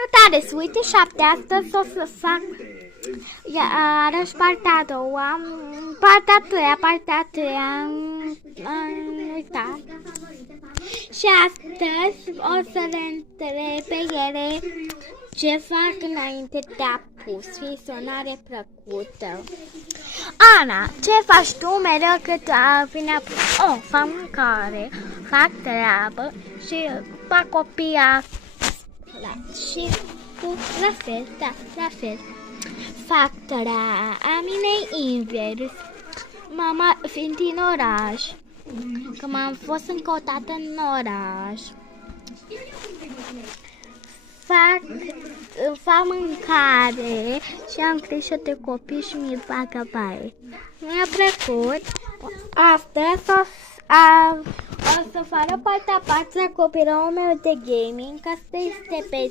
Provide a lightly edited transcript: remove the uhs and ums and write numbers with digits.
Notare, să uite 7, astăzi o să fac iarăși partea a doua, partea a treia, uita. Și astăzi o să le întreb pe ele ce fac înainte de apus, fie sonare plăcută. Ana, ce faci tu mereu cât vine apus? Fac mâncare, fac treabă și fac copii și tu la fel, da, la fel. Fac mine invers, mama fiind din oraș, că m-am fost încă o dată în oraș. Fac mâncare și am grijă de copii și mi-i bagă baie. Mi-a plăcut. Astăzi o să facă partea 4 copilul meu de gaming, că asta este pe